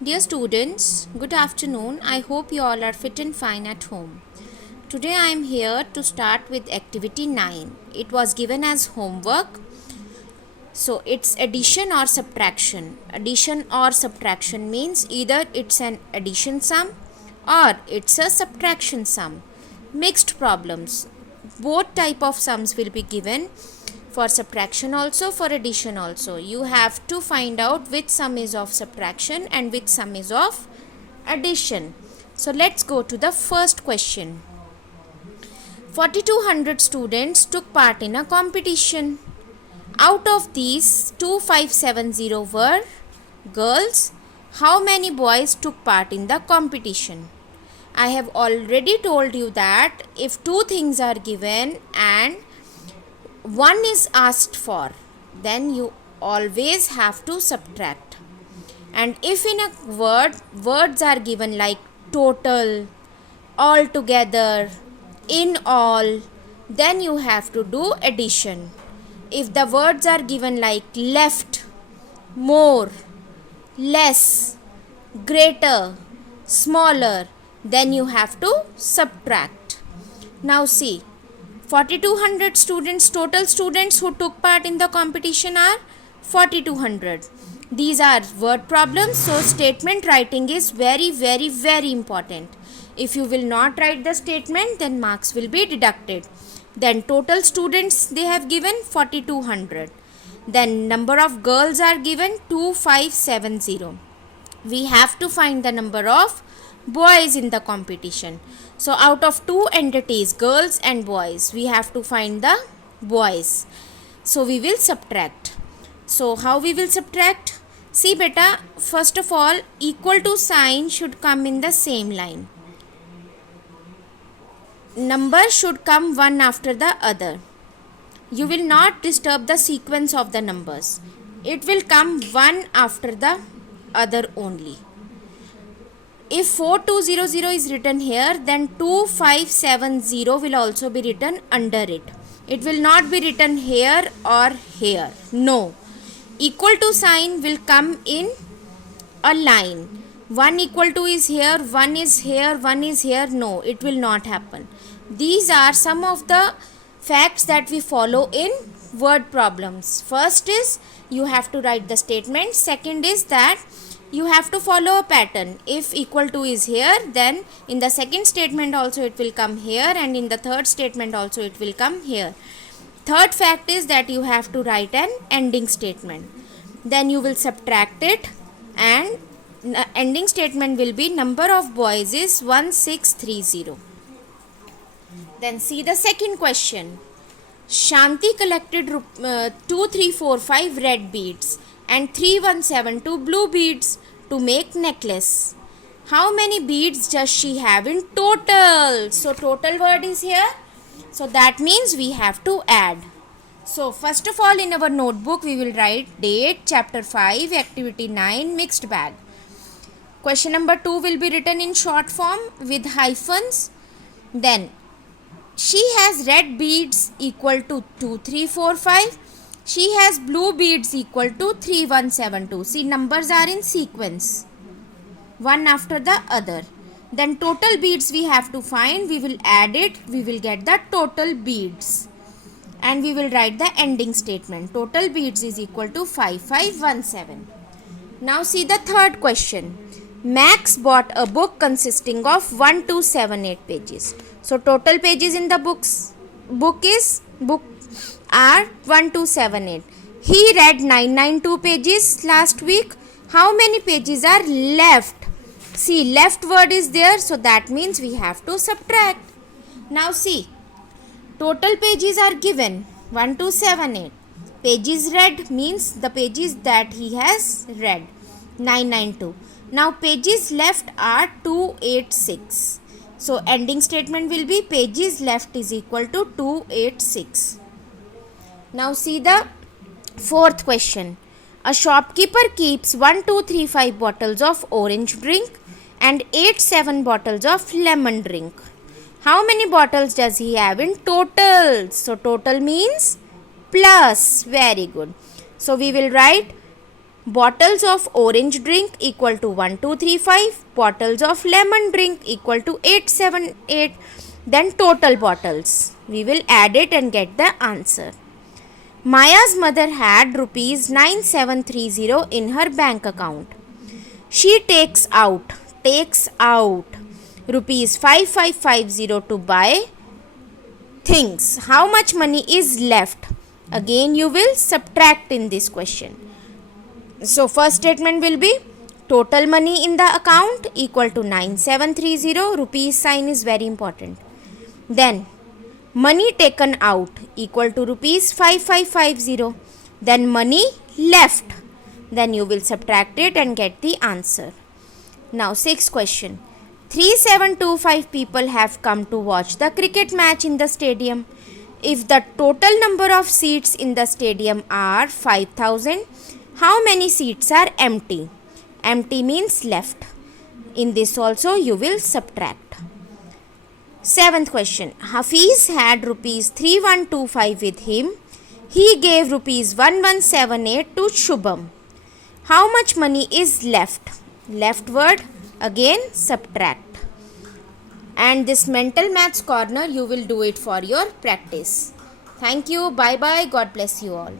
Dear students, good afternoon. I hope you all are fit and fine at home. Today I am here to start with activity 9. It was given as homework. So it's addition or subtraction. Addition or subtraction means either it's an addition sum or it's a subtraction sum. Mixed problems. Both type of sums will be given for subtraction also, for addition also. You have to find out which sum is of subtraction and which sum is of addition. So let's go to the first question. 4200 students took part in a competition. Out of these, 2570 were girls. How many boys took part in the competition? I have already told you that if two things are given and one is asked for, then you always have to subtract. And if in a word, words are given like total, altogether, in all, then you have to do addition. If the words are given like left, more, less, greater, smaller, then you have to subtract. Now see, 4200 students, total students who took part in the competition are 4200. These are word problems, so statement writing is very, very, very important. If you will not write the statement, then marks will be deducted. Then total students they have given 4200. Then number of girls are given 2570. We have to find the number of boys in the competition. So out of two entities, girls and boys, we have to find the boys. So we will subtract. So how we will subtract? See beta, first of all, equal to sign should come in the same line. Number should come one after the other. You will not disturb the sequence of the numbers. It will come one after the other only. If 4200 is written here, then 2570 will also be written under it. It will not be written here or here. No. Equal to sign will come in a line. 1 equal to is here, 1 is here, 1 is here. No, it will not happen. These are some of the facts that we follow in word problems. First is you have to write the statement. Second is that you have to follow a pattern. If equal to is here, then in the second statement also it will come here, and in the third statement also it will come here. Third fact is that you have to write an ending statement. Then you will subtract it, and ending statement will be number of boys is 1630. Then see the second question. Shanti collected 2345 red beads and 3172 blue beads to make necklace. How many beads does she have in total? So total word is here. So that means we have to add. So first of all, in our notebook we will write date, chapter 5, activity 9, mixed bag. Question number 2 will be written in short form with hyphens. Then she has red beads equal to 2345. She has blue beads equal to 3172. See, numbers are in sequence, one after the other. Then total beads we have to find. We will add it. We will get the total beads. And we will write the ending statement. Total beads is equal to 5517. Now see the third question. Max bought a book consisting of 1278 pages. So total pages in the book are 1278. He read 992 pages last week. How many pages are left? See, left word is there, so that means we have to subtract. Now see, total pages are given 1278. Pages read means the pages that he has read, 992. Now pages left are 286. So ending statement will be pages left is equal to 286. Now see the fourth question. A shopkeeper keeps 1235 bottles of orange drink and 87 bottles of lemon drink. How many bottles does he have in total? So total means plus. Very good. So we will write Bottles of orange drink equal to 1235. Bottles of lemon drink equal to 878. Then total bottles. We will add it and get the answer. Maya's mother had rupees 9730 in her bank account. She takes out rupees 5550 to buy things. How much money is left? Again you will subtract in this question. So first statement will be total money in the account equal to 9730. Rupees sign is very important. Then money taken out equal to rupees 5550. Then money left. Then you will subtract it and get the answer. Now sixth question. 3725 people have come to watch the cricket match in the stadium. If the total number of seats in the stadium are 5000, how many seats are empty? Empty means left. In this also you will subtract. Seventh question. Hafiz had rupees 3125 with him. He gave rupees 1178 to Shubham. How much money is left? Left word, again subtract. And this mental maths corner you will do it for your practice. Thank you. Bye bye. God bless you all.